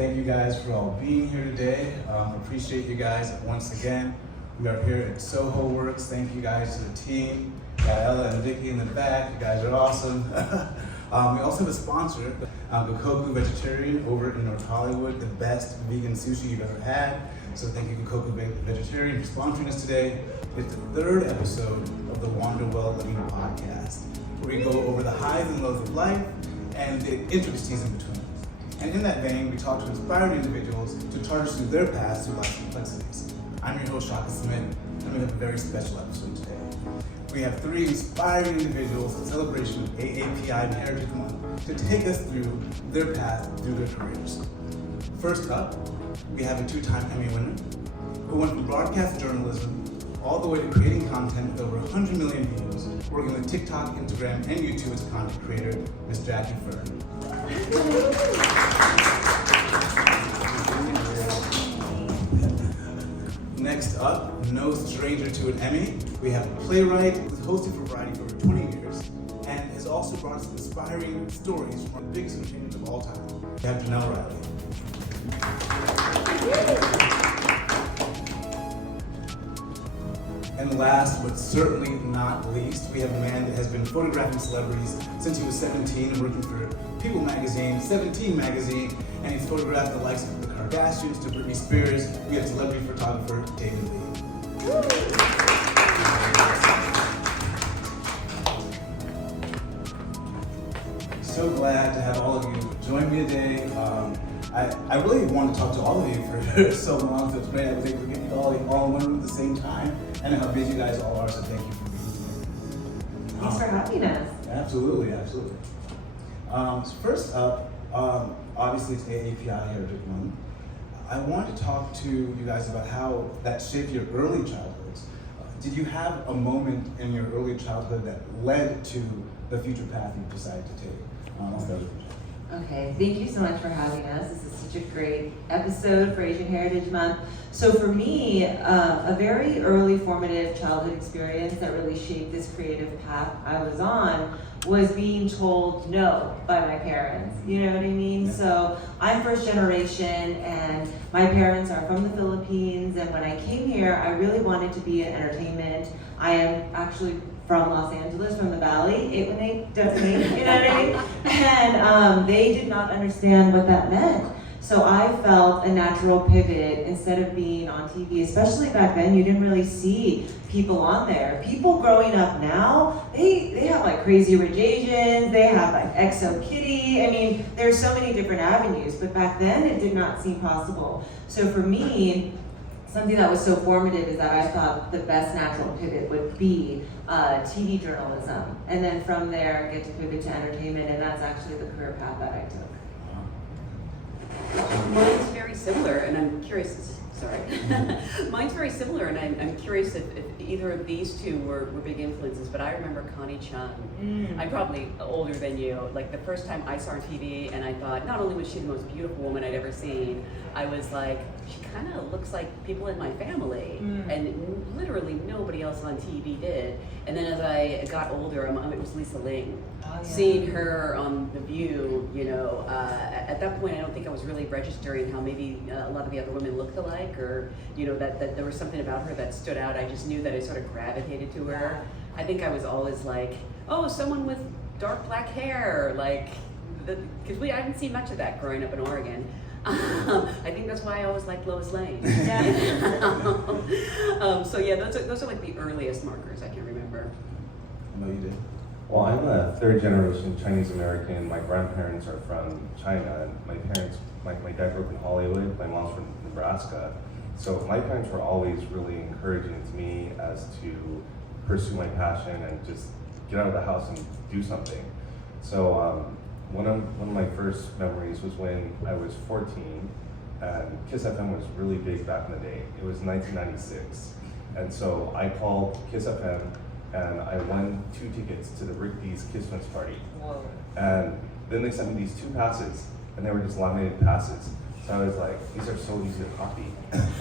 Thank you guys for all being here today. Appreciate you guys once again. We are here at Soho Works. Thank you guys to the team. Got Ella and Vicky in the back. You guys are awesome. We also have a sponsor, Gokoku Vegetarian over in North Hollywood, the best vegan sushi you've ever had. So thank you, Gokoku Vegetarian, for sponsoring us today. It's the third episode of the Wander Well Living podcast, where we go over the highs and lows of life and the intricacies in between. And in that vein, we talk to inspiring individuals to chart us through their paths through life's complexities. I'm your host, Shaka Smith, and we have a very special episode today. We have three inspiring individuals in celebration of AAPI and Heritage Month to take us through their path through their careers. First up, we have a two-time Emmy winner who went from broadcast journalism all the way to creating content with over 100 million views, working with TikTok, Instagram, and YouTube as a content creator, Ms. Jackie Fern. Next up, no stranger to an Emmy, we have a playwright who's hosted for Variety for over 20 years and has also brought us inspiring stories from the biggest entertainers of all time. We have Jenelle Riley. And last but certainly not least, we have a man that has been photographing celebrities since he was 17 and working for People Magazine, 17 Magazine, and he's photographed the likes of the Kardashians to Britney Spears. We have celebrity photographer David Lee. So glad to have all of you join me today. I really wanted to talk to all of you for so long, so it's great I was able to get you all in one room at the same time. I know how busy you guys all are, so thank you for being here. Thanks for having us. Absolutely, absolutely. So first up, obviously it's AAPI Heritage Month. I want to talk to you guys about how that shaped your early childhoods. Did you have a moment in your early childhood that led to the future path you decided to take? I'll start with you. Okay, thank you so much for having us. This is such a great episode for Asian Heritage Month. So for me, a very early formative childhood experience that really shaped this creative path I was on was being told no by my parents. You know what I mean? Yeah. So I'm first generation and my parents are from the Philippines, and when I came here, I really wanted to be in entertainment. I am actually from Los Angeles, from the Valley, 818, definitely, you know what I mean? And they did not understand what that meant. So I felt a natural pivot instead of being on TV, especially back then, you didn't really see people on there. People growing up now, they have like Crazy Rich Asians, they have like XO Kitty. I mean, there's so many different avenues, but back then it did not seem possible. So for me, something that was so formative is that I thought the best natural pivot would be TV journalism. And then from there, get to pivot to entertainment, and that's actually the career path that I took. Mine's very similar, and I'm curious, Mine's very similar, and I'm curious if either of these two were big influences, but I remember Connie Chung. I'm probably older than you. Like the first time I saw her on TV, and I thought, not only was she the most beautiful woman I'd ever seen, I was like, she kind of looks like people in my family, and literally nobody else on TV did. And then as I got older, it was Lisa Ling. Oh, yeah. Seeing her on The View, you know, at that point I don't think I was really registering how maybe a lot of the other women looked alike, or you know, that there was something about her that stood out. I just knew that I sort of gravitated to her. I think I was always like, oh, someone with dark black hair, like, because I didn't see much of that growing up in Oregon. I think that's why I always liked Lois Lane. So yeah, those are like the earliest markers I can remember. I know you did. Well, I'm a third generation Chinese American. My grandparents are from China, and my dad grew up in Hollywood, my mom's from Nebraska. So my parents were always really encouraging to me as to pursue my passion and just get out of the house and do something. So one of my first memories was when I was 14, and Kiss FM was really big back in the day. It was 1996, and so I called Kiss FM, and I won 2 tickets to the Rick D's Kiss Fest party. Whoa. And then they sent me these 2 passes, and they were just laminated passes. So I was like, these are so easy to copy.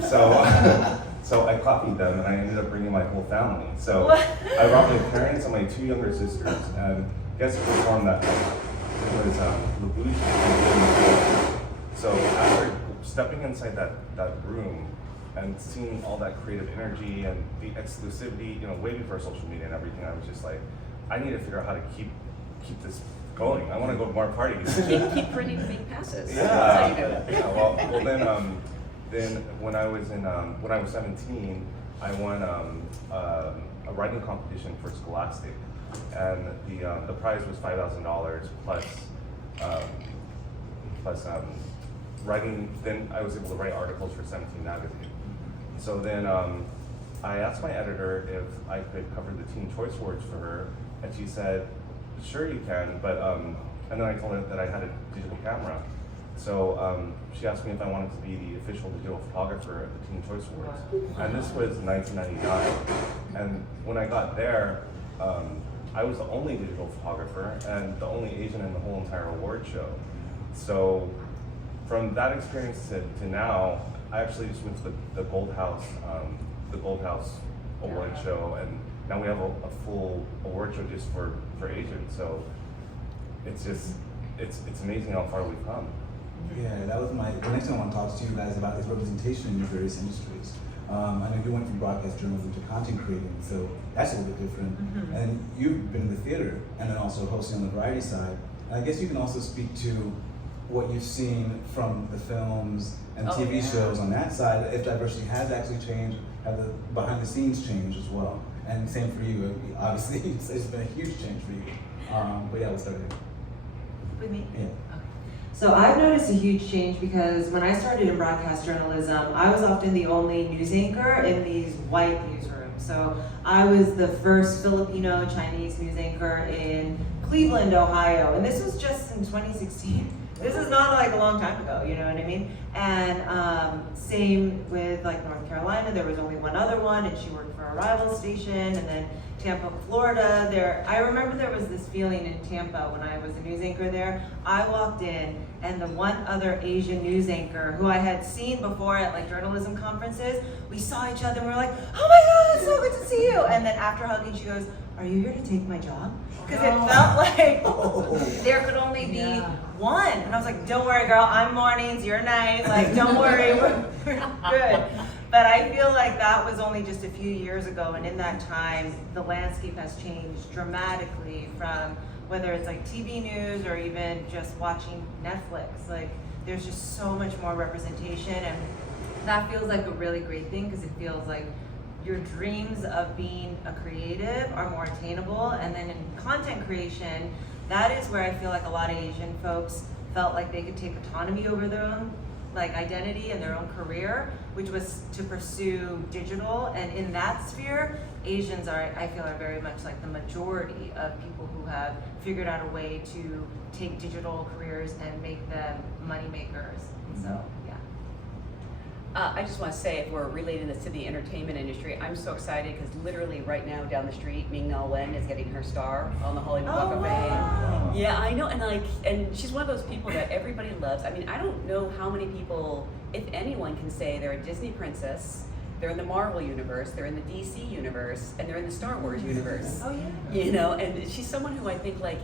So I copied them, and I ended up bringing my whole family. So What? I brought my parents and my 2 younger sisters, and guess who performed that night? It was LaBouche. So after stepping inside that room and seeing all that creative energy and the exclusivity, way before social media and everything, I was just like, I need to figure out how to keep this going. I want to go to more parties. keep printing fake passes. Yeah. That's how you do it. Yeah. Well, then when I was 17, I won a writing competition for Scholastic, and the prize was $5,000 plus writing. Then I was able to write articles for 17 magazine. So then I asked my editor if I could cover the Teen Choice Awards for her, and she said, "Sure you can," but and then I told her that I had a digital camera. So she asked me if I wanted to be the official digital photographer at the Teen Choice Awards. And this was 1999. And when I got there, I was the only digital photographer and the only Asian in the whole entire award show. So from that experience to now, I actually just went to the Gold House award show, and now we have a full award show just for Asians. So it's amazing how far we've come. Yeah, that was the next thing I want to talk to you guys about is representation in your various industries. I know you went from broadcast journalism to content creating, so that's a little bit different. Mm-hmm. And you've been in the theater and then also hosting on the variety side. And I guess you can also speak to what you've seen from the films and TV shows on that side, if diversity has actually changed, have the behind the scenes changed as well. And same for you, obviously, it's been a huge change for you. But yeah, let's start here. With me? Yeah. Okay. So I've noticed a huge change because when I started in broadcast journalism, I was often the only news anchor in these white newsrooms. So I was the first Filipino Chinese news anchor in Cleveland, Ohio, and this was just in 2016. This is not like a long time ago, you know what I mean? And same with like North Carolina, there was only one other one, and she worked for a rival station, and then Tampa, Florida. I remember there was this feeling in Tampa when I was a news anchor there. I walked in, and the one other Asian news anchor who I had seen before at like journalism conferences, we saw each other and we were like, "Oh my God, it's so good to see you!" And then after hugging, she goes, "Are you here to take my job?" Because it felt like there could only be one. And I was like, "Don't worry, girl. I'm mornings, you're night. Like, don't worry, we're good." But I feel like that was only just a few years ago, and in that time, the landscape has changed dramatically from whether it's like TV news or even just watching Netflix. Like, there's just so much more representation, and that feels like a really great thing because it feels like your dreams of being a creative are more attainable. And then in content creation, that is where I feel like a lot of Asian folks felt like they could take autonomy over their own like identity and their own career, which was to pursue digital. And in that sphere, Asians I feel are very much like the majority of people who have figured out a way to take digital careers and make them money makers. So yeah. I just want to say, if we're relating this to the entertainment industry, I'm so excited because literally right now down the street, Ming-Na Wen is getting her star on the Hollywood Walk of Fame. Yeah, I know, and she's one of those people that everybody loves. I mean, I don't know how many people, if anyone, can say they're a Disney princess, they're in the Marvel universe, they're in the DC universe, and they're in the Star Wars universe. Oh yeah. You know, and she's someone who I think like,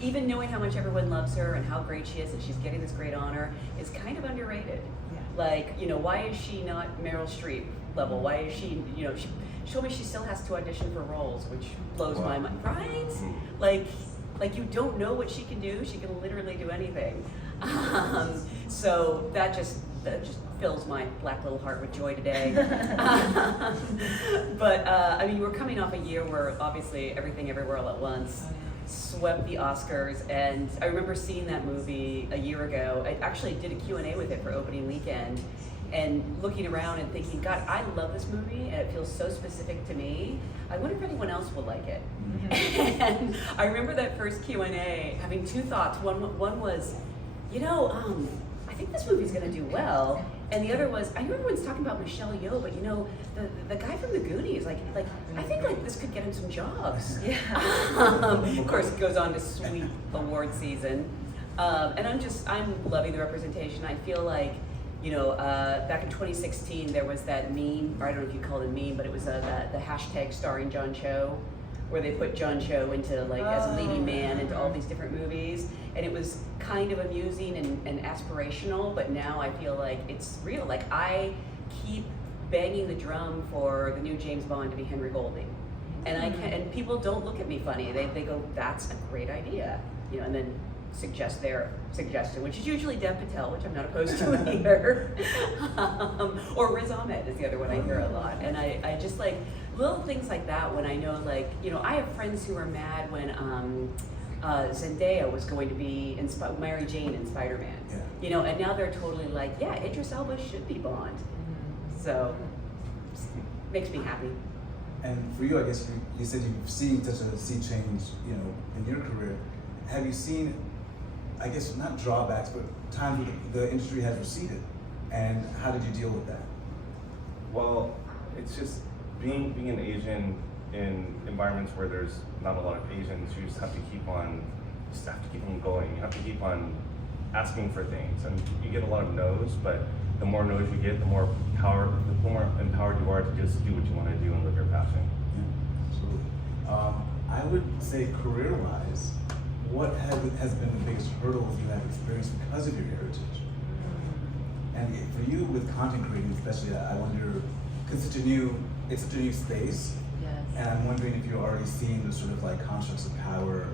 even knowing how much everyone loves her and how great she is and she's getting this great honor, is kind of underrated. Like, you know, why is she not Meryl Streep level? Why is she, you know, she told me she still has to audition for roles, which blows my mind, right? Like you don't know what she can do. She can literally do anything. So that just fills my black little heart with joy today. But I mean, we're coming off a year where obviously Everything Everywhere All at Once swept the Oscars, and I remember seeing that movie a year ago. I actually did a Q&A with it for opening weekend, and looking around and thinking, God, I love this movie, and it feels so specific to me. I wonder if anyone else will like it. Mm-hmm. And I remember that first Q&A having two thoughts. One was, you know, I think this movie's gonna do well. And the other was, I know everyone's talking about Michelle Yeoh, but you know, the guy from the Goonies, like I think like this could get him some jobs. Yeah. Of course, it goes on to sweep award season, and I'm loving the representation. I feel like, you know, back in 2016 there was that meme, or I don't know if you call it a meme, but it was the hashtag starring John Cho, where they put John Cho into like as a leading man into all these different movies, and it was kind of amusing and aspirational, but now I feel like it's real. Like I keep banging the drum for the new James Bond to be Henry Golding. And I can, and people don't look at me funny. They go, "That's a great idea," you know, and then suggest their suggestion, which is usually Dev Patel, which I'm not opposed to either. Or Riz Ahmed is the other one I hear a lot. And I just like little things like that when I know, like, you know, I have friends who are mad when Zendaya was going to be in Mary Jane in Spider-Man. Yeah. You know, and now they're totally like, yeah, Idris Elba should be Bond. So makes me happy. And for you, I guess you said you've seen such a sea change, you know, in your career. Have you seen, I guess, not drawbacks, but times where the industry has receded? And how did you deal with that? Well, it's just being an Asian in environments where there's not a lot of Asians. You just have to keep on going. You have to keep on asking for things, and you get a lot of no's. But the more no's you get, the more empowered you are to just do what you want to do and live your passion. Yeah, absolutely. I would say career-wise, what has been the biggest hurdles you have experienced because of your heritage? And for you with content creating especially, I wonder, because it's such a new space, Yes. and I'm wondering if you're already seeing the sort of like constructs of power,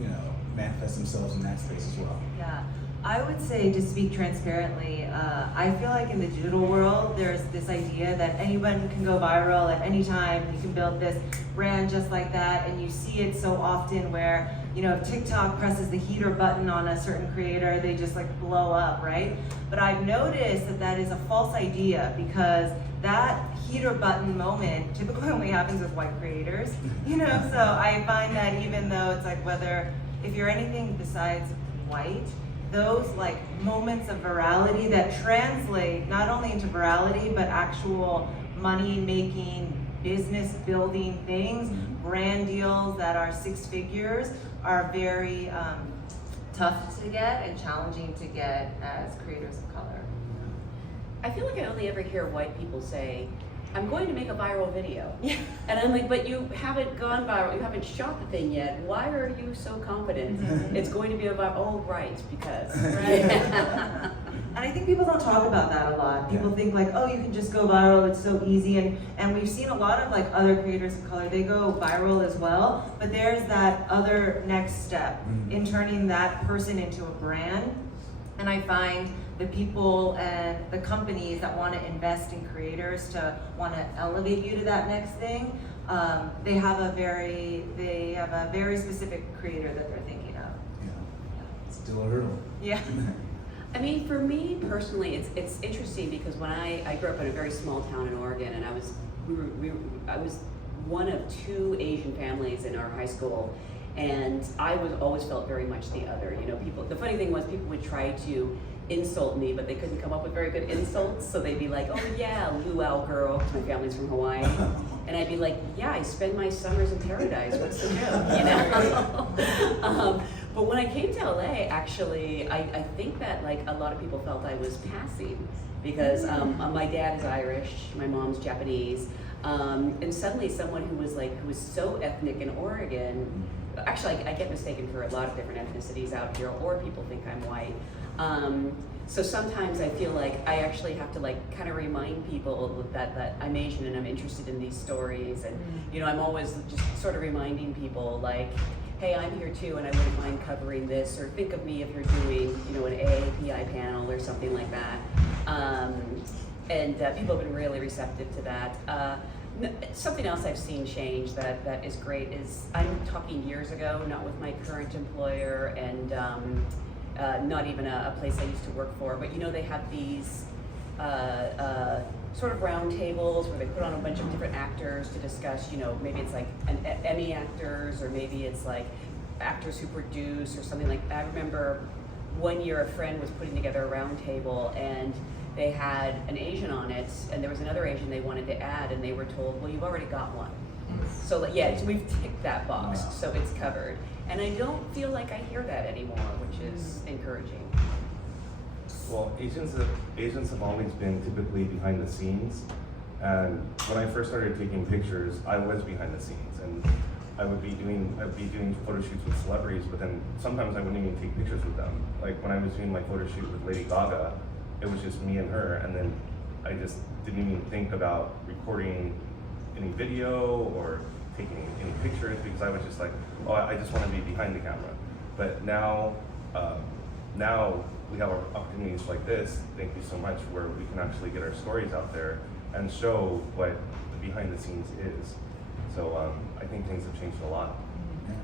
you know, manifest themselves in that space as well. Yeah, I would say, to speak transparently, I feel like in the digital world, there's this idea that anyone can go viral at any time. You can build this brand just like that, and you see it so often where, you know, if TikTok presses the heater button on a certain creator, they just like blow up, right? But I've noticed that that is a false idea, because that heater button moment typically only happens with white creators, you know? So I find that even though it's like if you're anything besides white, those like moments of virality that translate not only into virality, but actual money making, business building things, brand deals that are 6 figures, are very tough to get and challenging to get as creators of color. I feel like I only ever hear white people say, "I'm going to make a viral video." Yeah. And I'm like, but you haven't gone viral, you haven't shot the thing yet. Why are you so confident it's going to be a viral? Oh, right, because. Right. And I think people don't talk about that a lot. People think like, oh, you can just go viral, it's so easy. And we've seen a lot of like other creators of color, they go viral as well, but there's that other next step in turning that person into a brand. And I find the people and the companies that want to invest in creators to want to elevate you to that next thing, they have a very specific creator that they're thinking of. Yeah, still a hurdle. Yeah. I mean, for me personally, it's interesting because when I grew up in a very small town in Oregon, and I was one of 2 Asian families in our high school, and I always felt very much the other. You know, the funny thing was people would try to insult me, but they couldn't come up with very good insults, so they'd be like, "Oh yeah, luau girl," 'cause my family's from Hawaii, and I'd be like, "Yeah, I spend my summers in paradise. What's the joke?" You know. But when I came to LA, actually, I think that like a lot of people felt I was passing, because my dad is Irish, my mom's Japanese, and suddenly someone who was so ethnic in Oregon. Actually, I get mistaken for a lot of different ethnicities out here, or people think I'm white. So sometimes I feel like I actually have to like kind of remind people that I'm Asian and I'm interested in these stories, and you know, I'm always just sort of reminding people like, hey, I'm here too, and I wouldn't mind covering this, or think of me if you're doing, you know, an AAPI panel or something like that. And people have been really receptive to that. Something else I've seen change that is great is, I'm talking years ago, not with my current employer, and not even a place I used to work for, but you know, they have these sort of round tables where they put on a bunch of different actors to discuss, you know, maybe it's like Emmy actors, or maybe it's like actors who produce or something like that. I remember one year a friend was putting together a round table, and they had an Asian on it, and there was another Asian they wanted to add, and they were told, well, you've already got one. So like, yeah, so we've ticked that box, so it's covered. And I don't feel like I hear that anymore, which is encouraging. Well, Asians have always been typically behind the scenes, and when I first started taking pictures, I was behind the scenes, and I would be doing photo shoots with celebrities, but then sometimes I wouldn't even take pictures with them. Like when I was doing my photo shoot with Lady Gaga, it was just me and her, and then I just didn't even think about recording any video or taking any pictures because I was just like, oh, I just want to be behind the camera. But now we have opportunities like this, thank you so much, where we can actually get our stories out there and show what the behind the scenes is. So I think things have changed a lot.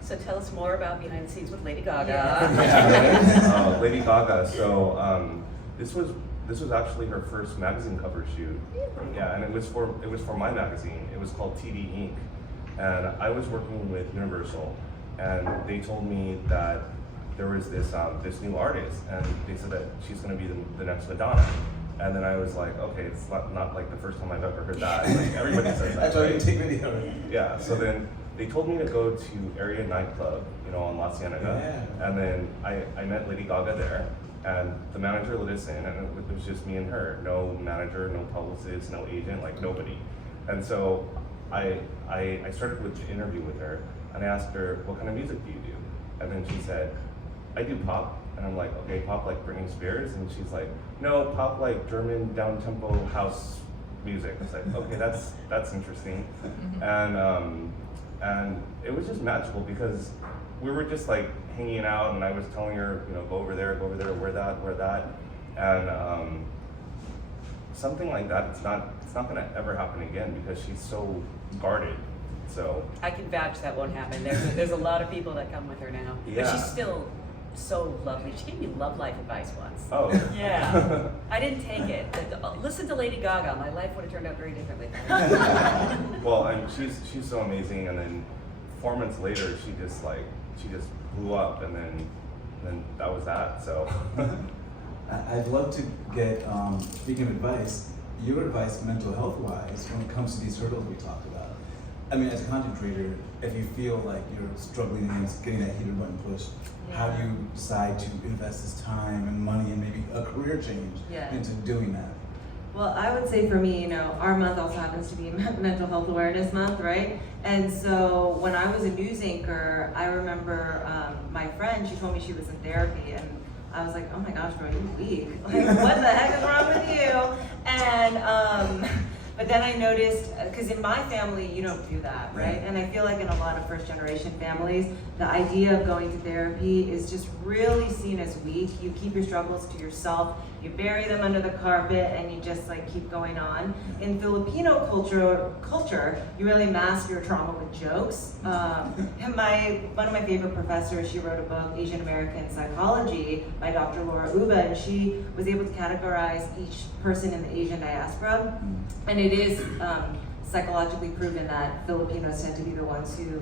So tell us more about behind the scenes with Lady Gaga. Yeah. Right? Lady Gaga. So this was actually her first magazine cover shoot. Yeah, and it was for my magazine. It was called TV Inc. And I was working with Universal, and they told me that there was this new artist, and they said that she's going to be the next Madonna. And then I was like, okay, it's not like the first time I've ever heard that. Like everybody says that. That's why you right? take video. Yeah. So then they told me to go to Area Nightclub, on La Cienega, and then I met Lady Gaga there, and the manager let us in, and it was just me and her. No manager, no publicist, no agent, like nobody. And so I started with the interview with her, and I asked her, what kind of music do you do? And then she said, I do pop. And I'm like, okay, pop like Britney Spears? And she's like, no, pop like German down-tempo house music. It's like, okay, that's interesting. And it was just magical because we were just like hanging out, and I was telling her, go over there, wear that. And something like that, it's not gonna ever happen again because she's so guarded. So I can vouch that won't happen. There's a lot of people that come with her now. Yeah. But she's still so lovely. She gave me love life advice once. Oh. Yeah. I didn't take it. Listen to Lady Gaga. My life would have turned out very differently. Well, she's so amazing, and then 4 months later, she just blew up, and then that was that. So I'd love to get, speaking of advice, your advice mental health wise when it comes to these hurdles we talked about. I mean, as a content creator, if you feel like you're struggling against getting that heater button push, how do you decide to invest this time and money and maybe a career change into doing that? Well, I would say for me, our month also happens to be Mental Health Awareness Month, right? And so when I was a news anchor, I remember my friend, she told me she was in therapy, and I was like, oh my gosh, bro, you're weak. Like, what the heck is wrong with you? And but then I noticed, because in my family, you don't do that, right? And I feel like in a lot of first generation families, the idea of going to therapy is just really seen as weak. You keep your struggles to yourself, you bury them under the carpet, and you just like keep going on. In Filipino culture, you really mask your trauma with jokes. One of my favorite professors, she wrote a book, Asian American Psychology, by Dr. Laura Uba, and she was able to categorize each person in the Asian diaspora. And it is psychologically proven that Filipinos tend to be the ones who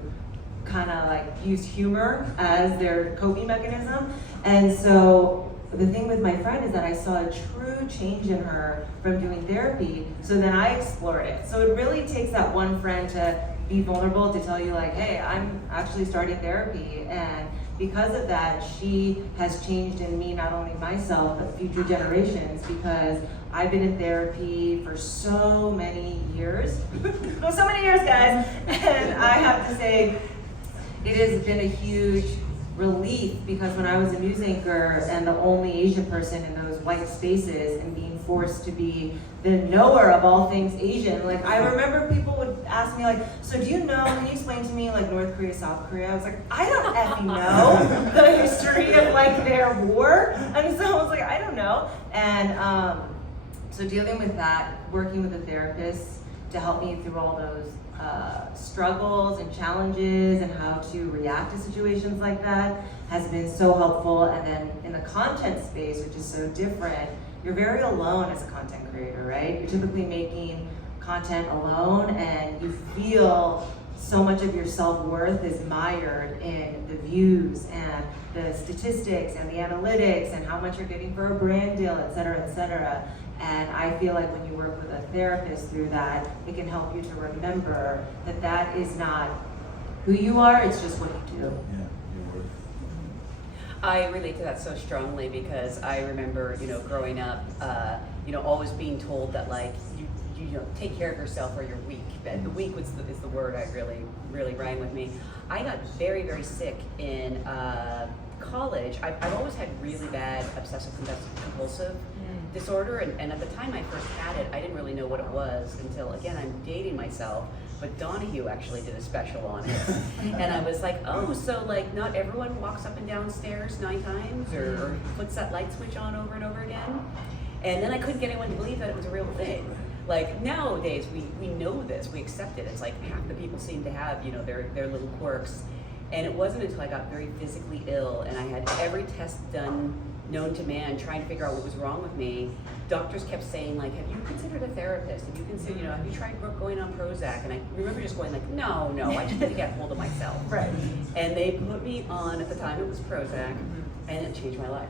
kind of like use humor as their coping mechanism. And so the thing with my friend is that I saw a true change in her from doing therapy, so then I explored it. So it really takes that one friend to be vulnerable to tell you like, hey, I'm actually starting therapy. And because of that, she has changed in me, not only myself, but future generations, because I've been in therapy for so many years. So many years, guys. And I have to say, it has been a huge relief, because when I was a news anchor and the only Asian person in those white spaces and being forced to be the knower of all things Asian, like I remember people would ask me like, so do you know, can you explain to me like North Korea, South Korea? I was like, I don't effing know the history of like their war. And so I was like, I don't know. And so dealing with that, working with a therapist to help me through all those struggles and challenges and how to react to situations like that has been so helpful. And then in the content space, which is so different, you're very alone as a content creator, right? You're typically making content alone, and you feel so much of your self-worth is mired in the views and the statistics and the analytics and how much you're getting for a brand deal, et cetera, et cetera. And I feel like when you work with a therapist through that, it can help you to remember that that is not who you are, it's just what you do. I relate to that so strongly because I remember, growing up, always being told that like you take care of yourself or you're weak. But the weak is the word I really rang with me. I got very, very sick in college. I've always had really bad obsessive compulsive disorder, and at the time I first had it, I didn't really know what it was until, again, I'm dating myself, but Donahue actually did a special on it. And I was like, oh, so like not everyone walks up and down stairs 9 times or puts that light switch on over and over again? And then I couldn't get anyone to believe that it was a real thing. Like nowadays, we know this, we accept it. It's like half the people seem to have, their little quirks. And it wasn't until I got very physically ill and I had every test done known to man, trying to figure out what was wrong with me. Doctors kept saying, like, have you considered a therapist? Have you considered, have you tried going on Prozac? And I remember just going like, no, I just had to get hold of myself. Right. And they put me on, at the time it was Prozac, and it changed my life.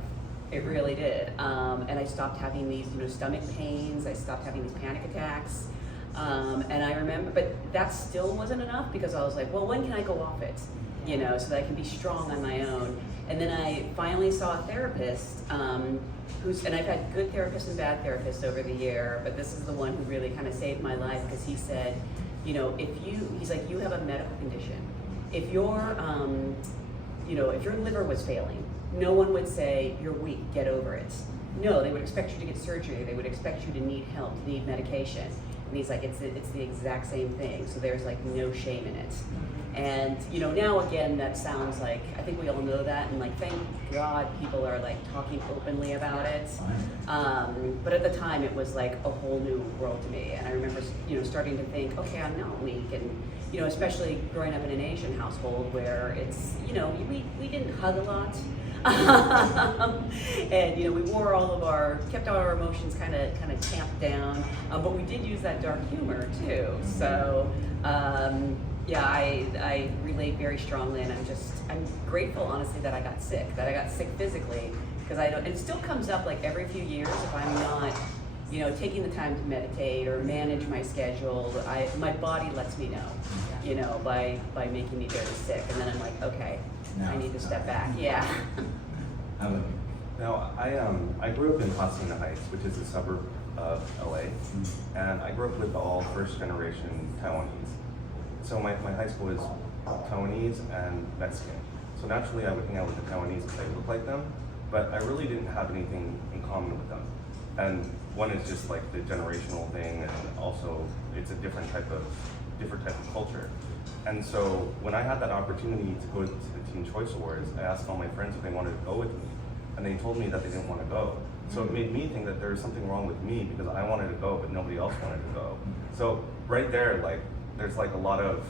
It really did. And I stopped having these, stomach pains. I stopped having these panic attacks. And I remember, but that still wasn't enough because I was like, well, when can I go off it? So that I can be strong on my own. And then I finally saw a therapist and I've had good therapists and bad therapists over the year, but this is the one who really kind of saved my life because he said, he's like, you have a medical condition. If your liver was failing, no one would say, you're weak, get over it. No, they would expect you to get surgery. They would expect you to need help, to need medication. And he's like, it's the exact same thing. So there's like no shame in it. And now again, that sounds like, I think we all know that, and like, thank God people are like talking openly about it. But at the time, it was like a whole new world to me. And I remember, starting to think, okay, I'm not weak, and especially growing up in an Asian household where it's, we didn't hug a lot. And we kept all our emotions kind of tamped down, but we did use that dark humor too. So I relate very strongly, and I'm grateful honestly that I got sick physically, because it still comes up like every few years if I'm not taking the time to meditate or manage my schedule. My body lets me know, by making me very sick, and then I'm like, okay, I need to step back. Yeah. Now, I grew up in Pasadena Heights, which is a suburb of LA, and I grew up with all first generation Taiwanese. So my high school is Taiwanese and Mexican. So naturally I would hang out with the Taiwanese because I look like them, but I really didn't have anything in common with them. And one is just like the generational thing, and also it's a different type of culture. And so when I had that opportunity to go to the Teen Choice Awards, I asked all my friends if they wanted to go with me, and they told me that they didn't want to go. So it made me think that there was something wrong with me because I wanted to go, but nobody else wanted to go. So right there, like, there's like a lot of,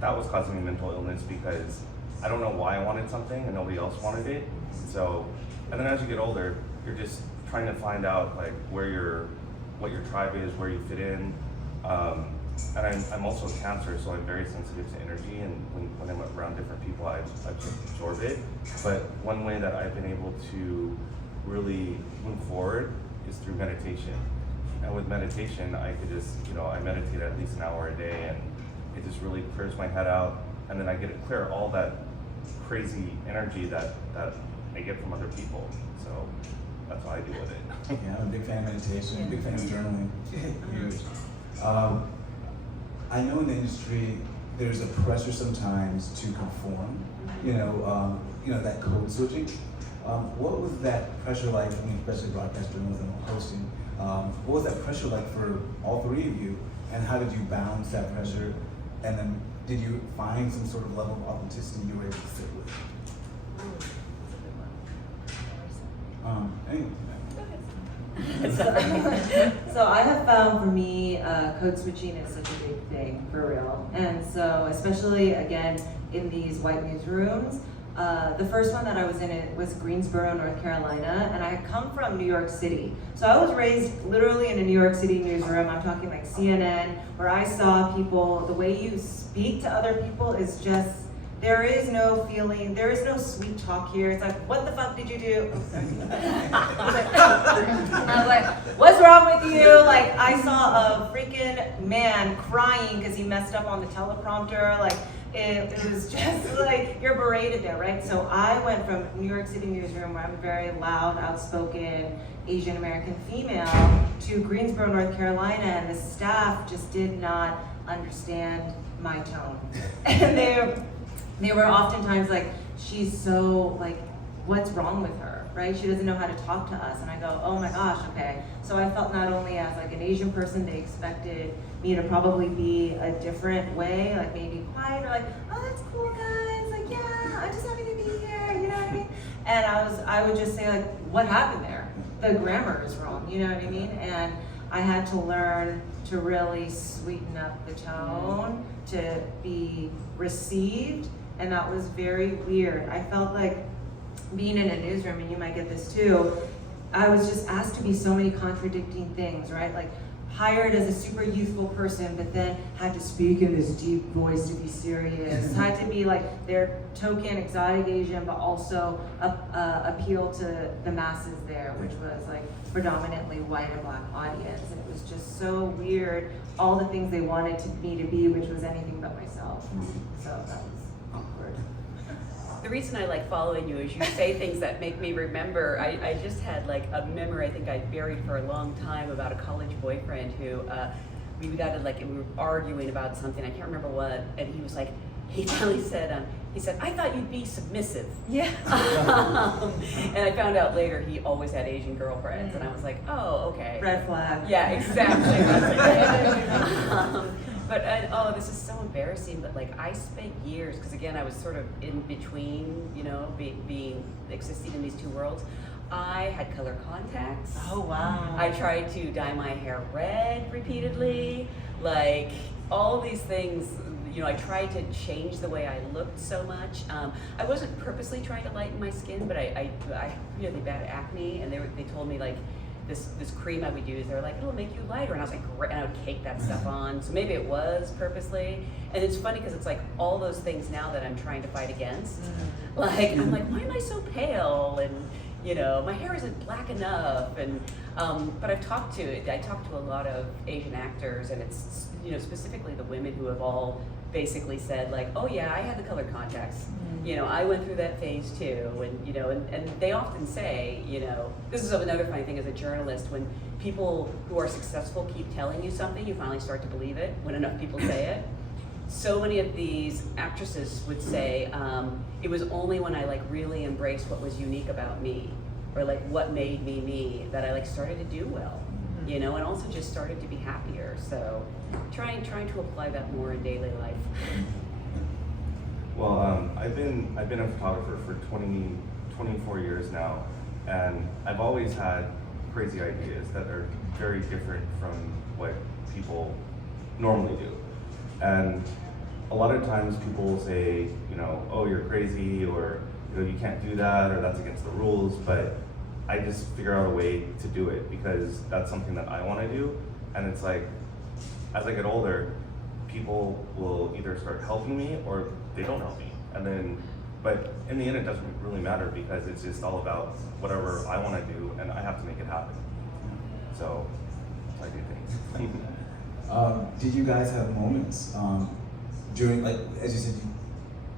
that was causing me mental illness because I don't know why I wanted something and nobody else wanted it. So, and then as you get older, you're just trying to find out like what your tribe is, where you fit in. And I'm also Cancer, so I'm very sensitive to energy, and when I'm around different people, I absorb it. But one way that I've been able to really move forward is through meditation. And with meditation, I could just, I meditate at least an hour a day, and it just really clears my head out, and then I get to clear all that crazy energy that I get from other people. So that's how I deal with it. Yeah, I'm a big fan of meditation, big fan of journaling. Huge. I know in the industry there's a pressure sometimes to conform, that code switching. What was that pressure like, especially broadcast journalism or hosting? What was that pressure like for all three of you, and how did you balance that pressure? And then did you find some sort of level of authenticity you were able to sit with? Anyway. So I have found for me, code switching is such a big thing, for real. And so, especially again, in these white newsrooms, the first one that I was in it was Greensboro, North Carolina, and I had come from New York City. So I was raised literally in a New York City newsroom. I'm talking like CNN, where I saw people, the way you speak to other people is just, there is no feeling, there is no sweet talk here. It's like, what the fuck did you do? I was like, what's wrong with you? Like, I saw a freaking man crying because he messed up on the teleprompter. Like, it was just like, you're berated there, right? So I went from New York City newsroom, where I'm a very loud, outspoken Asian American female, to Greensboro, North Carolina, and the staff just did not understand my tone. And they were oftentimes like, she's so, like, what's wrong with her, right? She doesn't know how to talk to us. And I go, oh my gosh, okay. So I felt not only as like an Asian person, they expected me to probably be a different way, like maybe quiet, or like, oh, that's cool, guys, like, yeah, I'm just happy to be here, you know what I mean? And I would just say, like, what happened there? The grammar is wrong, you know what I mean? And I had to learn to really sweeten up the tone, to be received, and that was very weird. I felt like being in a newsroom, and you might get this too, I was just asked to be so many contradicting things, right? Like, hired as a super youthful person, but then had to speak in this deep voice to be serious. Had to be like their token exotic Asian, but also appeal to the masses there, which was like predominantly white and black audience. And it was just so weird, all the things they wanted me to be, which was anything but myself. So that was awkward. The reason I like following you is you say things that make me remember. I just had like a memory I think I buried for a long time about a college boyfriend who we got to like, and we were arguing about something, I can't remember what, and he was like, he finally said, I thought you'd be submissive. Yeah. And I found out later he always had Asian girlfriends, and I was like, oh, okay. Red flag. Yeah, exactly. But oh, this is so embarrassing. But like, I spent years, because again, I was sort of in between, you know, being existing in these two worlds. I had color contacts. Oh wow. I tried to dye my hair red repeatedly. Like all these things, you know, I tried to change the way I looked so much. I wasn't purposely trying to lighten my skin, but I had really bad acne, and they told me like, this cream I would use, they were like, it'll make you lighter, and I was like, great, and I would cake that stuff on. So maybe it was purposely. And it's funny because it's like all those things now that I'm trying to fight against. Like, I'm like, why am I so pale? And you know, my hair isn't black enough. And but I talked to a lot of Asian actors, and it's, you know, specifically the women who have all basically said like, oh yeah, I had the color contacts. You know, I went through that phase too, and you know, and they often say, you know, this is another funny thing as a journalist, when people who are successful keep telling you something, you finally start to believe it when enough people say it. So many of these actresses would say, it was only when I like really embraced what was unique about me, or like what made me me, that I like started to do well, you know, and also just started to be happier. So trying to apply that more in daily life. Well, I've been a photographer for 24 years now, and I've always had crazy ideas that are very different from what people normally do. And a lot of times people will say, you know, oh, you're crazy, or you know, you can't do that, or that's against the rules. But I just figure out a way to do it because that's something that I want to do. And it's like, as I get older, people will either start helping me or they don't help me. And then, but in the end, it doesn't really matter because it's just all about whatever I want to do, and I have to make it happen. So I do things. Did you guys have moments during, like, as you said,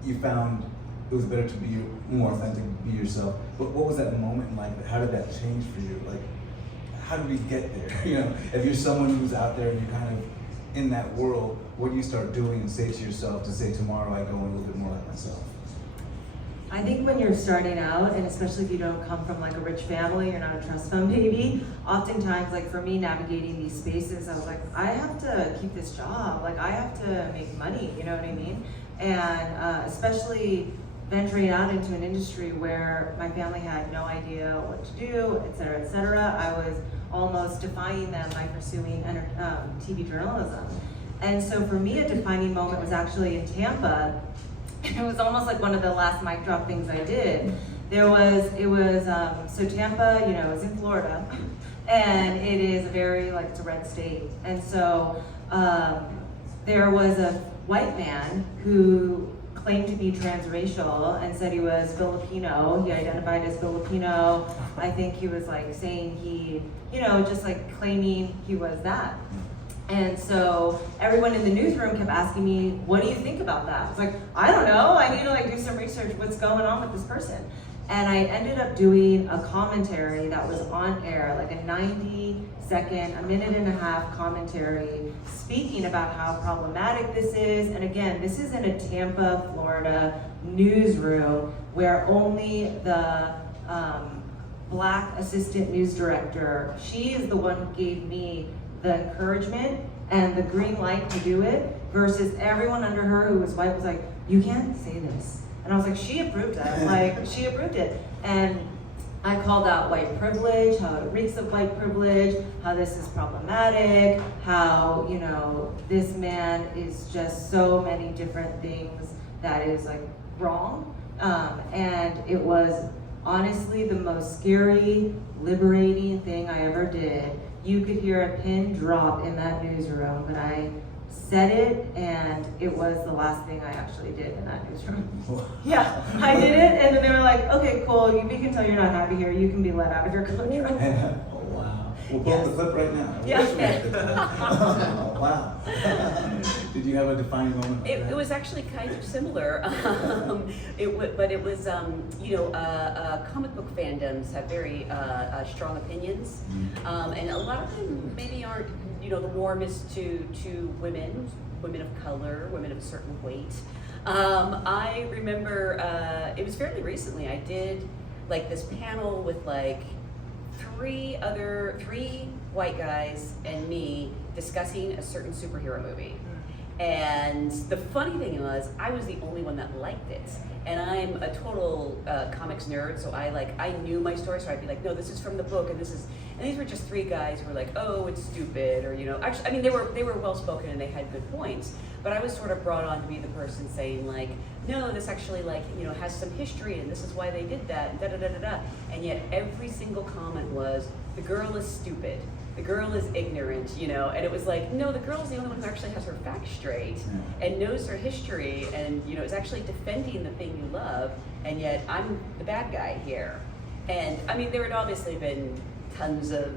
you found it was better to be more authentic, be yourself. But what was that moment like? How did that change for you? Like, how did we get there? You know, if you're someone who's out there and you're kind of in that world, what do you start doing and say to yourself to say, tomorrow I go a little bit more like myself? I think when you're starting out, and especially if you don't come from like a rich family, you're not a trust fund baby, oftentimes, like for me, navigating these spaces, I was like, I have to keep this job, like I have to make money, you know what I mean? And especially venturing out into an industry where my family had no idea what to do, et cetera, I was almost defying them by pursuing TV journalism. And so for me, a defining moment was actually in Tampa. It was almost like one of the last mic drop things I did. So Tampa, you know, is in Florida, and it is a very, like, it's a red state. And so there was a white man who claimed to be transracial and said he was Filipino. He identified as Filipino. I think he was like saying he, you know, just like claiming he was that. And so everyone in the newsroom kept asking me, what do you think about that? I was like, I don't know, I need to like do some research, what's going on with this person? And I ended up doing a commentary that was on air, like a 90-second, a minute and a half commentary, speaking about how problematic this is. And again, this is in a Tampa, Florida newsroom where only the Black assistant news director, she is the one who gave me the encouragement and the green light to do it, versus everyone under her who was white was like, you can't say this. And I was like, she approved it. Like, she approved it. And I called out white privilege, how it reeks of white privilege, how this is problematic, how, you know, this man is just so many different things that is like wrong. And it was honestly the most scary, liberating thing I ever did. You could hear a pin drop in that newsroom, but I said it, and it was the last thing I actually did in that newsroom. Yeah, I did it, and then they were like, okay, cool, we can tell you're not happy here, you can be let out of your contract. Oh, wow. We'll pull up the clip right now. Yeah. Oh, wow. Did you have a defining moment like that? It was actually kind of similar, but it was, you know, comic book fandoms have very strong opinions, and a lot of them maybe aren't, you know, the warmest to women of color, women of a certain weight. I remember it was fairly recently. I did like this panel with like three white guys and me discussing a certain superhero movie. And the funny thing was, I was the only one that liked it. And I'm a total comics nerd, so I knew my story, so I'd be like, no, this is from the book, and these were just three guys who were like, oh, it's stupid, or, you know, actually, I mean, they were well-spoken and they had good points, but I was sort of brought on to be the person saying like, no, this actually like, you know, has some history, and this is why they did that, and da-da-da-da-da. And yet every single comment was, the girl is stupid. The girl is ignorant, you know, and it was like, no, the girl is the only one who actually has her facts straight and knows her history and, you know, is actually defending the thing you love, and yet I'm the bad guy here. And I mean, there had obviously been tons of,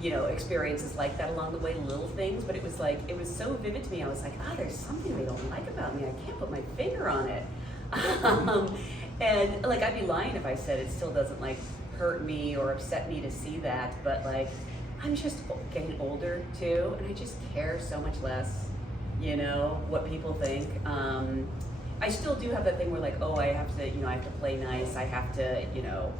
you know, experiences like that along the way, little things, but it was like, it was so vivid to me. I was like, there's something they don't like about me. I can't put my finger on it. And like, I'd be lying if I said it still doesn't like hurt me or upset me to see that, but like, I'm just getting older too, and I just care so much less, you know, what people think. I still do have that thing where like, oh, I have to, you know, I have to play nice, I have to, you know,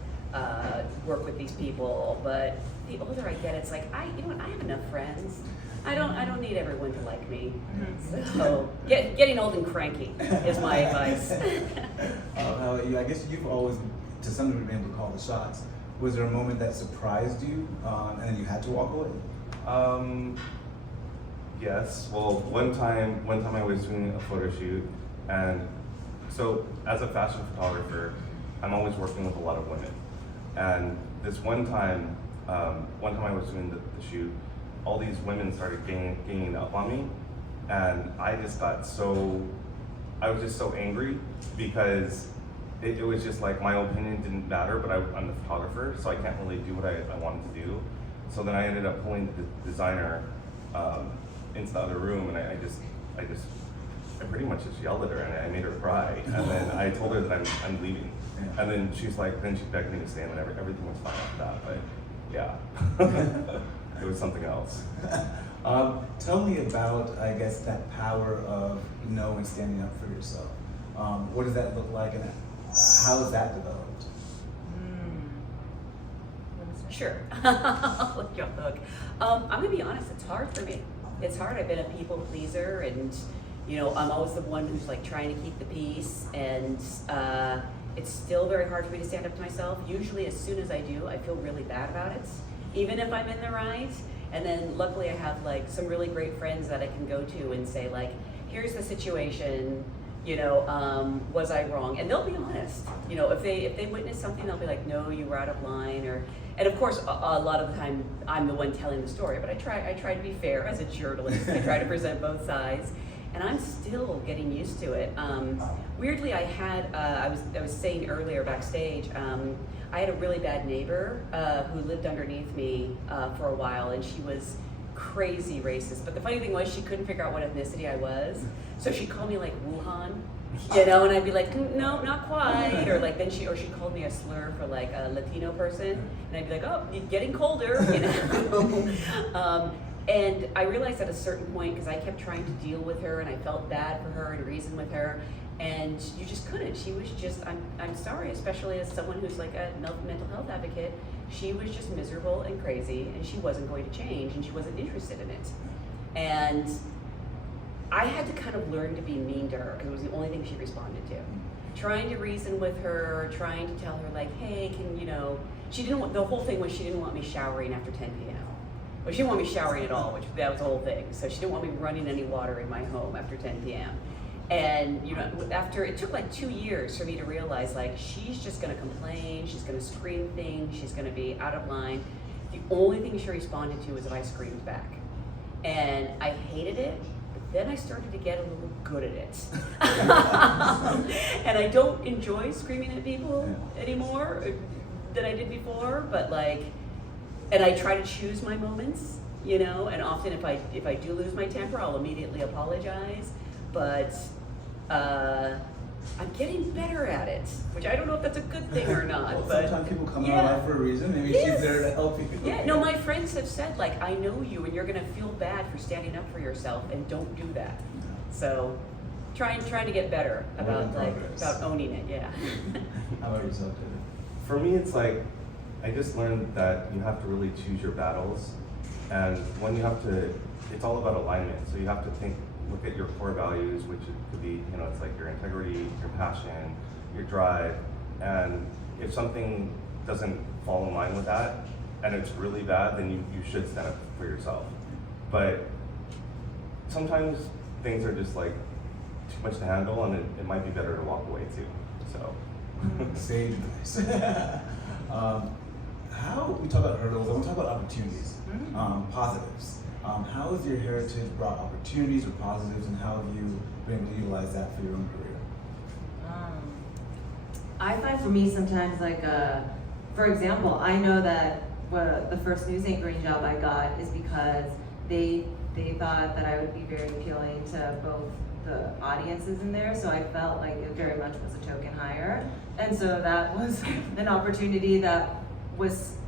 work with these people. But the older I get, it's like, you know what, I have enough friends. I don't need everyone to like me. So getting old and cranky is my advice. I guess you've always, to some degree, been able to call the shots. Was there a moment that surprised you and you had to walk away? Yes. Well, one time I was doing a photo shoot, and so as a fashion photographer, I'm always working with a lot of women. And this one time I was doing the shoot, all these women started ganging up on me, and I was just so angry because it was just like my opinion didn't matter, but I'm the photographer, so I can't really do what I wanted to do. So then I ended up pulling the designer into the other room, and I pretty much just yelled at her, and I made her cry. And then I told her that I'm leaving. And then she begged me to stay, and everything was fine after that. But yeah, it was something else. Tell me about, I guess, that power of no and standing up for yourself. What does that look like, and how has that developed? Sure. I'll let you off the hook. I'm gonna be honest, it's hard for me. It's hard. I've been a people pleaser, and you know, I'm always the one who's like trying to keep the peace, and it's still very hard for me to stand up to myself. Usually as soon as I do, I feel really bad about it, even if I'm in the right. And then luckily I have like some really great friends that I can go to and say like, here's the situation, you know, was I wrong? And they'll be honest. You know, if they witness something, they'll be like, no, you were out of line, or, and of course, a lot of the time, I'm the one telling the story, but I try to be fair as a journalist. I try to present both sides, and I'm still getting used to it. Weirdly, I had, I was saying earlier backstage, I had a really bad neighbor who lived underneath me for a while, and she was crazy racist. But the funny thing was, she couldn't figure out what ethnicity I was, so she called me like Wuhan, you know, and I'd be like, no, not quite, or like then she called me a slur for like a Latino person, and I'd be like, oh, you're getting colder, you know. And I realized at a certain point, because I kept trying to deal with her and I felt bad for her and reason with her, and you just couldn't. She was just, I'm sorry, especially as someone who's like a mental health advocate, she was just miserable and crazy, and she wasn't going to change, and she wasn't interested in it. And I had to kind of learn to be mean to her, because it was the only thing she responded to. Trying to reason with her, trying to tell her like, hey, she didn't want, the whole thing was she didn't want me showering after 10 p.m. Well, she didn't want me showering at all, which that was the whole thing. So she didn't want me running any water in my home after 10 p.m. And after, it took like 2 years for me to realize like, she's just gonna complain, she's gonna scream things, she's gonna be out of line. The only thing she responded to was if I screamed back. And I hated it, but then I started to get a little good at it. And I don't enjoy screaming at people anymore than I did before, but like, and I try to choose my moments, and often if I do lose my temper, I'll immediately apologize, but I'm getting better at it, which I don't know if that's a good thing or not. Well, but sometimes people come in our life for a reason. Maybe she's there to help you. Yeah, no, my friends have said like, I know you and you're gonna feel bad for standing up for yourself, and don't do that. So trying to get better about owning it, yeah. How about yourself, David? For me, it's like, I just learned that you have to really choose your battles, and when you have to, it's all about alignment. So you have to look at your core values, which could be, it's like your integrity, your passion, your drive, and if something doesn't fall in line with that, and it's really bad, then you should stand up for yourself. But sometimes things are just like too much to handle, and it might be better to walk away too. So. Sage advice. How we talk about hurdles, I want to talk about opportunities, positives. How has your heritage brought opportunities or positives, and how have you been able to utilize that for your own career? I find for me sometimes like, for example, I know that the first news anchoring job I got is because they thought that I would be very appealing to both the audiences in there, so I felt like it very much was a token hire, and so that was an opportunity that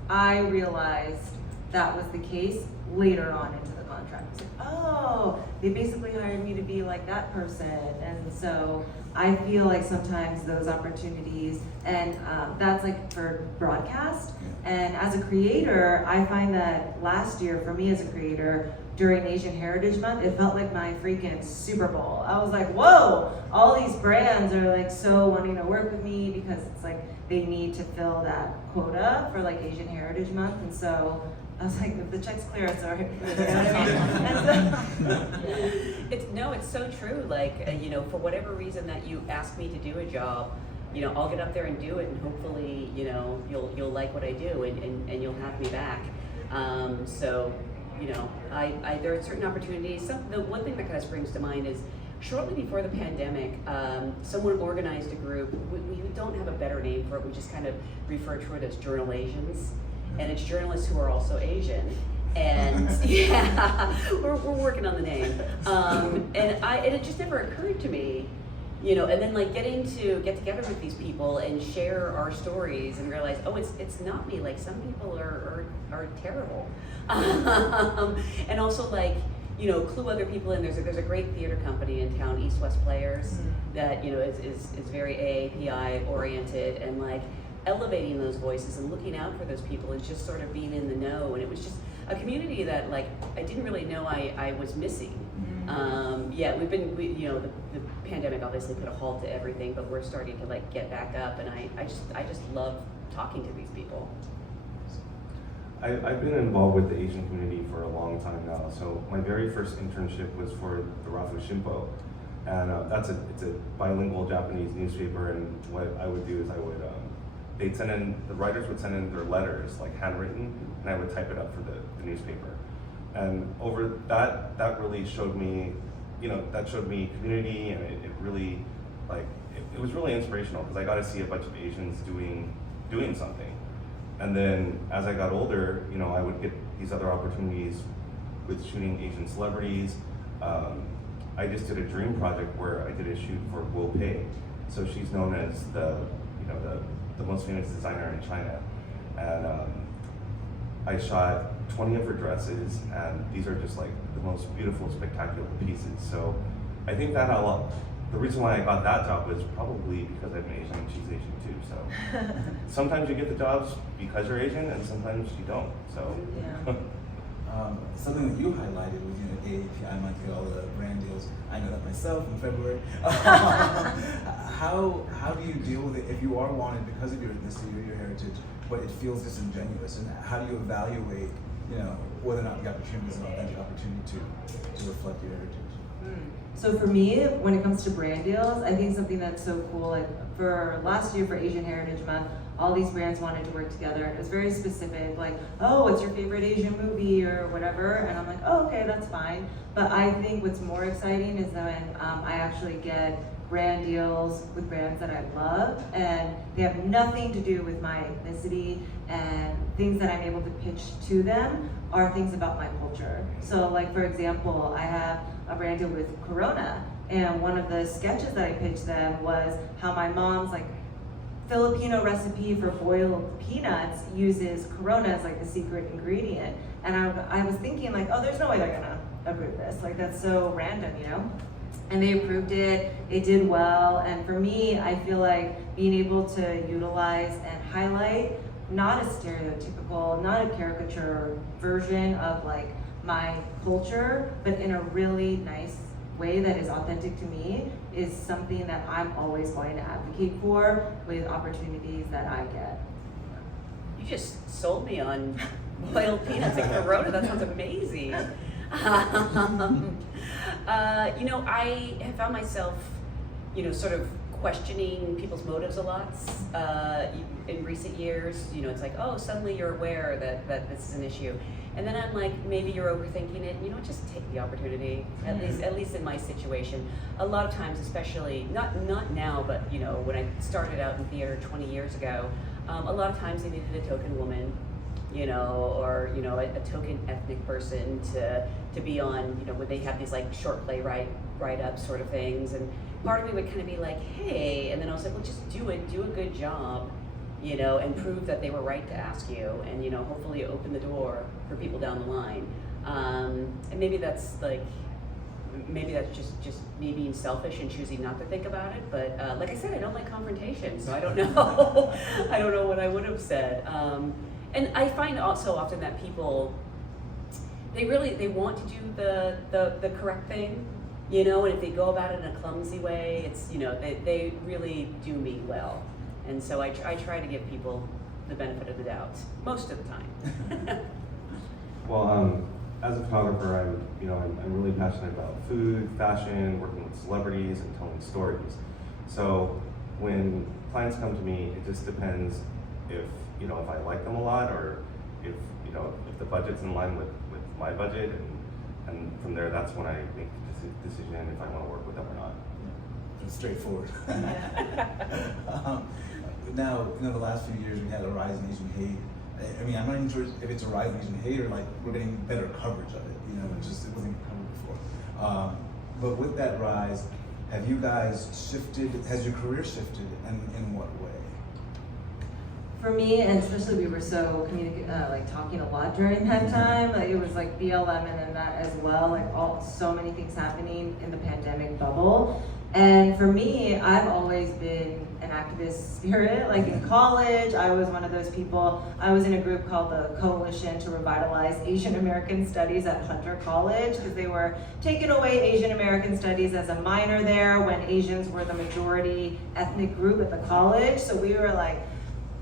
I realized that was the case later on into the contract. It's like, oh, they basically hired me to be like that person, and so I feel like sometimes those opportunities, and that's like for broadcast, and as a creator, I find that last year for me as a creator, during Asian Heritage Month, it felt like my freaking Super Bowl. I was like, whoa, all these brands are like so wanting to work with me because it's like they need to fill that quota for like Asian Heritage Month, and so I was like, if the check's clear, it's all right. You know what I mean? It's so true. Like, for whatever reason that you ask me to do a job, I'll get up there and do it, and hopefully, you'll like what I do, and you'll have me back. So, there are certain opportunities. The one thing that kind of springs to mind is shortly before the pandemic, someone organized a group. We don't have a better name for it. We just kind of refer to it as Journal Asians. And it's journalists who are also Asian, and yeah, we're working on the name. And it just never occurred to me, and then like getting to get together with these people and share our stories and realize, oh, it's not me. Like some people are terrible, and also like clue other in. There's a great theater company in town, East West Players, that is very AAPI oriented, and like elevating those voices and looking out for those people and just sort of being in the know. And it was just a community that like I didn't really know I was missing. The pandemic obviously put a halt to everything, but we're starting to like get back up, and I just love talking to these people. I've been involved with the Asian community for a long time now. So my very first internship was for the Rafu Shimpo, and it's a bilingual Japanese newspaper. And what I would do is the writers would send in their letters, like handwritten, and I would type it up for the newspaper. And over that really showed me, community, and it really, like, it was really inspirational because I got to see a bunch of Asians doing something. And then as I got older, I would get these other opportunities with shooting Asian celebrities. I just did a dream project where I did a shoot for Wu Pei. So she's known as the most famous designer in China. And I shot 20 of her dresses, and these are just like the most beautiful, spectacular pieces. So I think that the reason why I got that job was probably because I'm Asian and she's Asian too. So sometimes you get the jobs because you're Asian, and sometimes you don't. So Yeah. Something that you highlighted was, AAPI month, all the brand deals. I know that myself in February. How do you deal with it if you are wanted because of your ethnicity or your heritage, but it feels disingenuous? And how do you evaluate, whether or not the opportunity is an authentic opportunity to reflect your heritage? So for me, when it comes to brand deals, I think something that's so cool, like for last year for Asian Heritage Month, all these brands wanted to work together. It was very specific, like, oh, what's your favorite Asian movie or whatever? And I'm like, oh, okay, that's fine. But I think what's more exciting is when I actually get brand deals with brands that I love, and they have nothing to do with my ethnicity, and things that I'm able to pitch to them are things about my culture. So like, for example, I have a brand deal with Corona, and one of the sketches that I pitched them was how my mom's like Filipino recipe for boiled peanuts uses Corona as like the secret ingredient. And I was thinking like, oh, there's no way they're gonna approve this. Like, that's so random, And they approved it, it did well. And for me, I feel like being able to utilize and highlight not a stereotypical, not a caricature version of like my culture, but in a really nice way that is authentic to me, is something that I'm always going to advocate for with opportunities that I get. You just sold me on boiled peanuts and Corona. That sounds amazing. I have found myself, sort of questioning people's motives a lot in recent years. It's like, oh, suddenly you're aware that this is an issue. And then I'm like, maybe you're overthinking it. Just take the opportunity. At least in my situation, a lot of times, especially not now, but when I started out in theater 20 years ago, a lot of times they needed a token woman, or a token ethnic person to be on, when they have these like short play write-ups sort of things. And part of me would kind of be like, hey, and then I was like, well, just do a good job. And prove that they were right to ask you, and hopefully open the door for people down the line. And maybe that's just me being selfish and choosing not to think about it. But like I said, I don't like confrontation, so I don't know. I don't know what I would have said. And I find also often that people, they want to do the correct thing, and if they go about it in a clumsy way, it's they really do mean well. And so I try to give people the benefit of the doubt most of the time. Well, as a photographer, I'm really passionate about food, fashion, working with celebrities, and telling stories. So when clients come to me, it just depends if I like them a lot, or if the budget's in line with my budget, and from there, that's when I make the decision if I want to work with them or not. It's straightforward. Now, the last few years we had a rise in Asian hate. I mean, I'm not even sure if it's a rise in Asian hate or like we're getting better coverage of it. It wasn't covered before. But with that rise, have you guys shifted? Has your career shifted, and in what way? For me, and especially we were so talking a lot during that time. Like, it was like BLM and then that as well. Like so many things happening in the pandemic bubble. And for me, I've always been an activist spirit. Like in college, I was one of those people. I was in a group called the Coalition to Revitalize Asian American Studies at Hunter College, because they were taking away Asian American Studies as a minor there when Asians were the majority ethnic group at the college. So we were like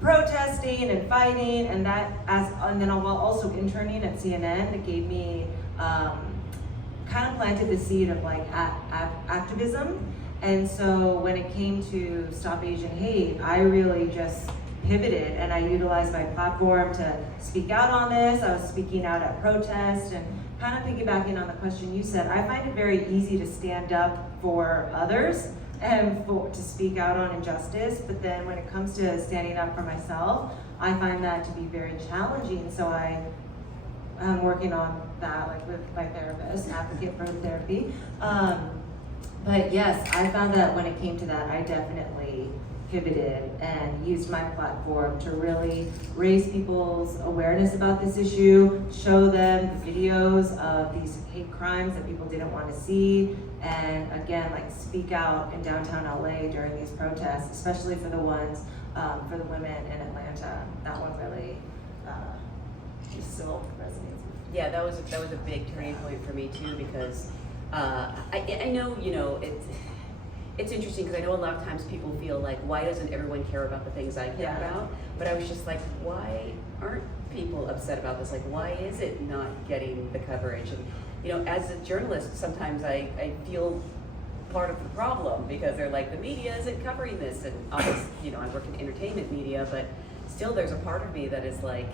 protesting and fighting, and then while also interning at CNN, it gave me kind of planted the seed of like activism. And so when it came to Stop Asian Hate, I really just pivoted, and I utilized my platform to speak out on this. I was speaking out at protests, and kind of piggybacking on the question you said, I find it very easy to stand up for others and to speak out on injustice, but then when it comes to standing up for myself, I find that to be very challenging. So I I'm working on that, like with my therapist, advocate for therapy. But yes, I found that when it came to that, I definitely pivoted and used my platform to really raise people's awareness about this issue, show them the videos of these hate crimes that people didn't want to see, and again, like speak out in downtown LA during these protests, especially for the ones, for the women in Atlanta. That one really just still resonates. Yeah, that was a big turning point for me too, because I know, you know, it's interesting because I know a lot of times people feel like, why doesn't everyone care about the things I care about? But I was just like, why aren't people upset about this? Like, why is it not getting the coverage? And, you know, as a journalist, sometimes I feel part of the problem because they're like, the media isn't covering this. And obviously, you know, I work in entertainment media, but still there's a part of me that is like,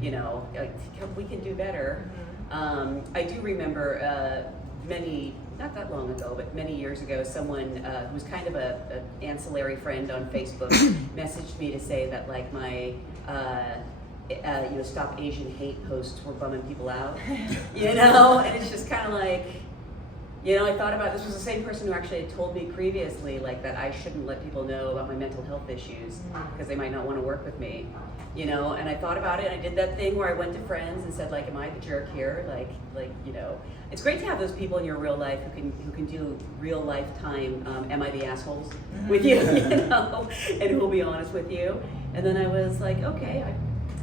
you know, like, we can do better. I do remember not that long ago, but many years ago, someone who was kind of an ancillary friend on Facebook messaged me to say that like my you know, Stop Asian Hate posts were bumming people out, you know, and it's just kind of like, you know, I thought about, this was the same person who actually had told me previously like that I shouldn't let people know about my mental health issues because they might not want to work with me, you know, and I thought about it and I did that thing where I went to friends and said like, am I the jerk here? Like, you know, it's great to have those people in your real life who can do real lifetime, am I the assholes with you, you know, and who'll be honest with you. And then I was like, okay,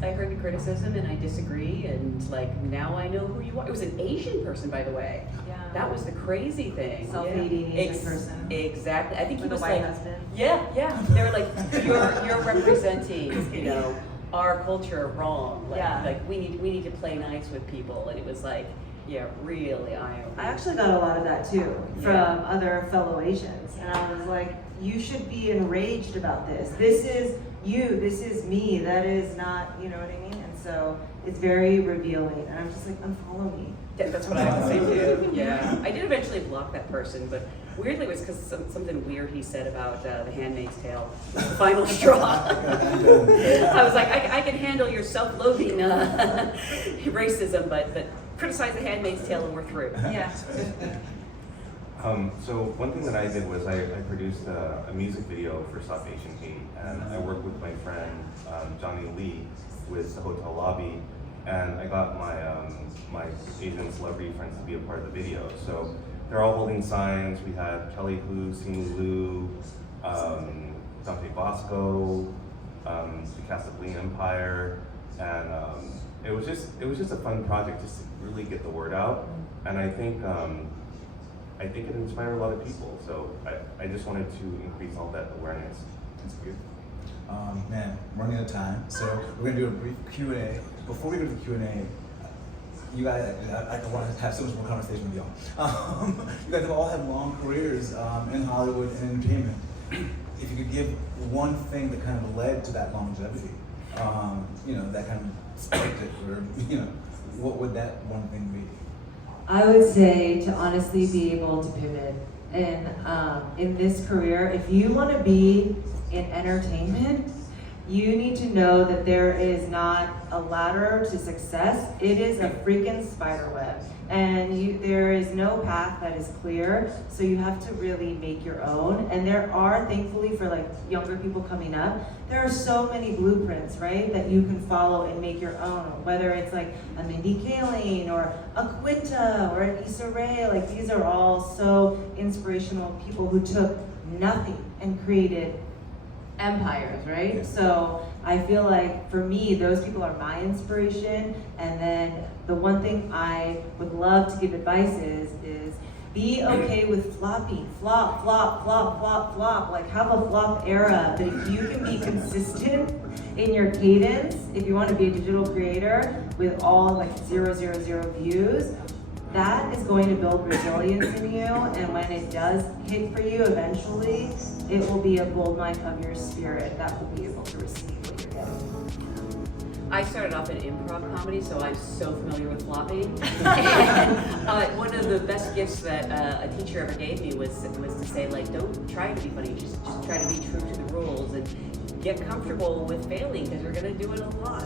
I heard the criticism and I disagree, and like now I know who you are. It was an Asian person, by the way. Yeah. That was the crazy thing. Self-hating Asian person. Exactly. I think he With was a white like, husband. yeah. They were like, you're representing, you know, our culture wrong. Like, Yeah. like we need to play nice with people, and it was like, yeah, really eye-opening. I actually got a lot of that too from Yeah. other fellow Asians, and I was like, you should be enraged about this. This is you, this is me, that is not, you know what I mean? And so it's very revealing, and I'm just like, unfollow me. Yeah, that's what I have to say too. Yeah, I did eventually block that person, but weirdly it was because something weird he said about The Handmaid's Tale, the final straw. I was like, I can handle your self-loathing racism, but criticize The Handmaid's Tale and we're through. Yeah. So one thing that I did was I produced a music video for Stop Asian Hate, and I worked with my friend Johnny Lee with the hotel lobby, and I got my Asian celebrity friends to be a part of the video. So they're all holding signs. We had Kelly Hu, Simu Liu, Dante Bosco, the cast of Lean Empire, and it was just a fun project just to really get the word out. And I think it inspired a lot of people. So I just wanted to increase all that awareness. That's good. Man, we're running out of time, so we're gonna do a brief Q&A. Before we go to the Q&A, you guys, I want to have so much more conversation with y'all. You guys have all had long careers in Hollywood and entertainment. If you could give one thing that kind of led to that longevity, you know, that kind of sparked it, or you know, what would that one thing be? I would say to honestly be able to pivot. And in this career, if you want to be in entertainment, you need to know that there is not a ladder to success. It is a freaking spider web. And there is no path that is clear, so you have to really make your own. And there are, thankfully, for like younger people coming up, there are so many blueprints, right, that you can follow and make your own. Whether it's like a Mindy Kaling or a Quinta or an Issa Rae, like these are all so inspirational people who took nothing and created empires, right? So I feel like for me, those people are my inspiration. And then the one thing I would love to give advice is be okay with flopping, flop. Like have a flop era, but if you can be consistent in your cadence, if you want to be a digital creator with all like 000 views, that is going to build resilience in you, and when it does hit for you eventually, it will be a gold mine of your spirit that will be able to receive what you're getting. I started off in improv comedy, so I'm so familiar with flopping. And one of the best gifts that a teacher ever gave me was to say, like, don't try to be funny, just try to be true to the rules and get comfortable with failing because you're going to do it a lot.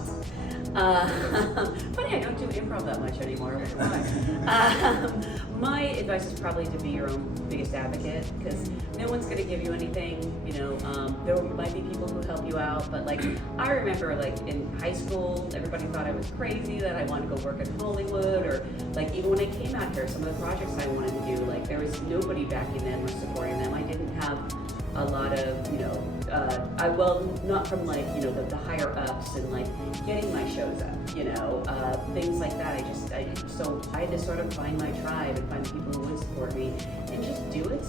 Funny, I don't do improv that much anymore. I wonder why. My advice is probably to be your own biggest advocate, because no one's going to give you anything. You know, there might be people who help you out, but like I remember, like in high school, everybody thought I was crazy that I wanted to go work in Hollywood, or like even when I came out here, some of the projects I wanted to do, like there was nobody backing them or supporting them. I didn't have a lot of, you know, not from like, you know, the higher ups and like getting my shows up, you know, things like that. So I had to sort of find my tribe and find people who would support me and just do it.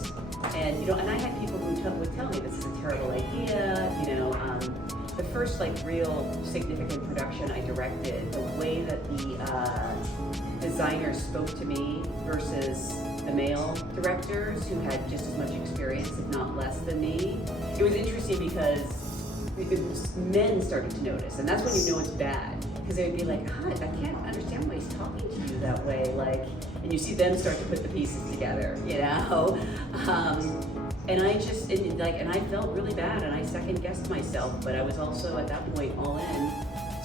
And, you know, and I had people who would tell me this is a terrible idea, you know. The first like real significant production I directed, the way that the designers spoke to me versus the male directors who had just as much experience, if not less than me. It was interesting because men started to notice, and that's when you know it's bad, because they would be like, "Huh, I can't understand why he's talking to you that way," like, and you see them start to put the pieces together, you know. And I just and I felt really bad, and I second guessed myself, but I was also at that point all in.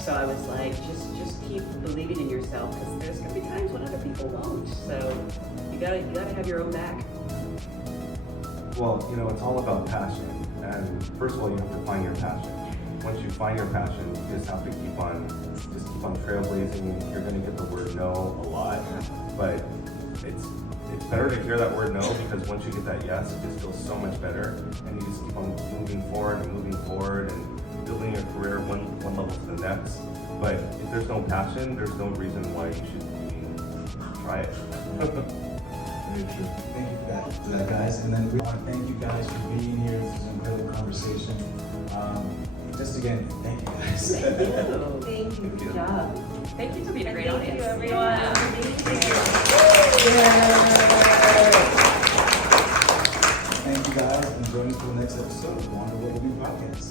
So I was like, just keep believing in yourself, because there's gonna be times when other people won't. So you gotta have your own back. Well, you know, it's all about passion. And first of all, you have to find your passion. Once you find your passion, you just have to keep on trailblazing. You're gonna get the word no a lot, but it's better to hear that word no, because once you get that yes, it just feels so much better, and you just keep on moving forward and building your career one level to the next. But if there's no passion, there's no reason why you should even try it. Very true. Thank you for that, guys. And then we want to thank you guys for being here. This is an incredible conversation. Just again, thank you guys. Thank you. Good job. Thank you for being a great Thank audience. you, everyone. Yeah. Thank you. Thank you guys, and join us for the next episode of Wonder What Will Be Podcast.